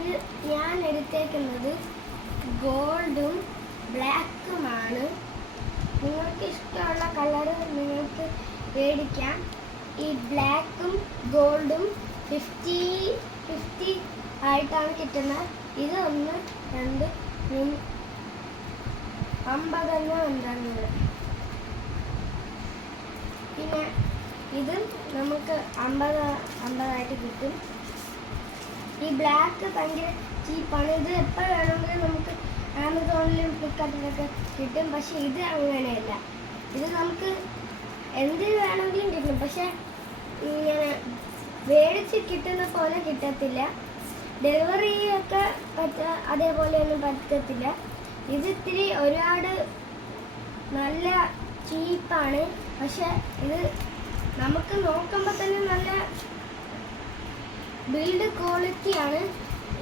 ഇത് ഞാൻ എടുത്തേക്കുന്നത് ഗോൾഡും ബ്ലാക്കുമാണ്. നിങ്ങൾക്ക് ഇഷ്ടമുള്ള കളർ നിങ്ങൾക്ക് മേടിക്കാം. ഈ ബ്ലാക്കും ഗോൾഡും 50-50 ആയിട്ടാണ് കിട്ടുന്നത്. ഇത് 1, 2, 3, 50 ഉണ്ടാകുന്നത്. പിന്നെ ഇത് നമുക്ക് 50 കിട്ടും. ഈ ബ്ലാക്ക് ഭയങ്കര ചീപ്പാണ്. ഇത് എപ്പോൾ വേണമെങ്കിലും നമുക്ക് ആമസോണിലും ഫ്ലിപ്കാർട്ടിലൊക്കെ കിട്ടും. പക്ഷെ ഇത് അങ്ങനെയല്ല. ഇത് നമുക്ക് എന്തിന് വേണമെങ്കിലും കിട്ടും. പക്ഷെ ഇങ്ങനെ മേടിച്ച് കിട്ടുന്ന പോലെ കിട്ടത്തില്ല. ഡെലിവറി ഒക്കെ അതേപോലെയൊന്നും പറ്റത്തില്ല. ഇത് ഇത്തിരി ഒരുപാട് നല്ല ചീപ്പാണ്. പക്ഷെ ഇത് നമുക്ക് നോക്കുമ്പോൾ തന്നെ നല്ല ബിൽഡ് ക്വാളിറ്റിയാണ്.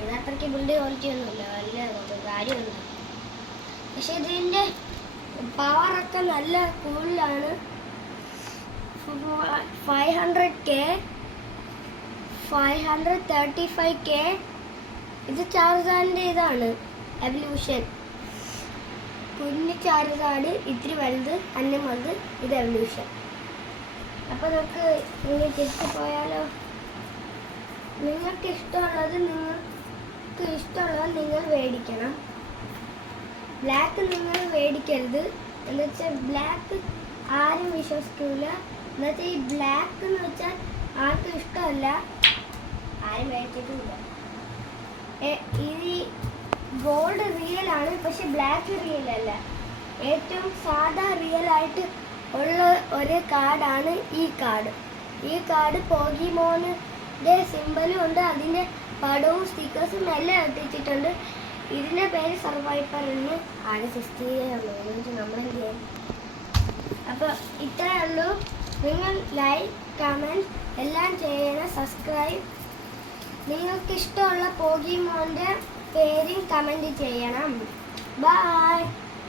ഇത് അത്രയ്ക്ക് ബിൽഡ് ക്വാളിറ്റി ഒന്നുമില്ല, നല്ല കാര്യമൊന്നും. പക്ഷെ ഇതിൻ്റെ പവറൊക്കെ നല്ല കൂടുതലാണ്. 500K 535K. ഇത് ചാർജാൻ്റെ ഇതാണ് എവല്യൂഷൻ. കുഞ്ഞ് ചാർജാണ്, ഇത്തിരി വലുത്, അന്നം വലുത്. ഇത് എവല്യൂഷൻ. അപ്പോൾ നമുക്ക് ഇങ്ങനെ തിരിച്ചു പോയാലോ? നിങ്ങൾക്ക് ഇഷ്ടമുള്ളത് നിങ്ങൾ മേടിക്കണം. ബ്ലാക്ക് നിങ്ങൾ മേടിക്കരുത്. എന്നുവെച്ചാൽ ബ്ലാക്ക് ആരും വിശ്വസിക്കില്ല. എന്നുവെച്ചാൽ ഈ ബ്ലാക്ക് എന്ന് വെച്ചാൽ ആർക്കും ഇഷ്ടമല്ല, ആരും മേടിച്ചിട്ടുമില്ല. ഈ ഗോൾഡ് റിയൽ ആണ്, പക്ഷെ ബ്ലാക്ക് റിയൽ അല്ല. ഏറ്റവും സാധാ റിയൽ ആയിട്ട് ഉള്ള ഒരു കാർഡാണ് ഈ കാർഡ്. ഈ കാർഡ് പോകിമോണിൻ്റെ സിമ്പലും ഉണ്ട്, അതിൻ്റെ പടവും സ്റ്റിക്കേഴ്സും എല്ലാം ഒട്ടിച്ചിട്ടുണ്ട്. ഇതിൻ്റെ പേര് സർവൈപ്പർ എന്ന്. ആകെ 60 നമ്മളെന്ത് ചെയ്യാം? അപ്പോൾ ഇത്രയേ ഉള്ളൂ. നിങ്ങൾ ലൈക്ക്, കമൻറ്റ് എല്ലാം ചെയ്യണം, സബ്സ്ക്രൈബ്. നിങ്ങൾക്ക് ഇഷ്ടമുള്ള പോകിമോൻ്റെ പേരും കമൻറ്റ് ചെയ്യണം. ബൈ.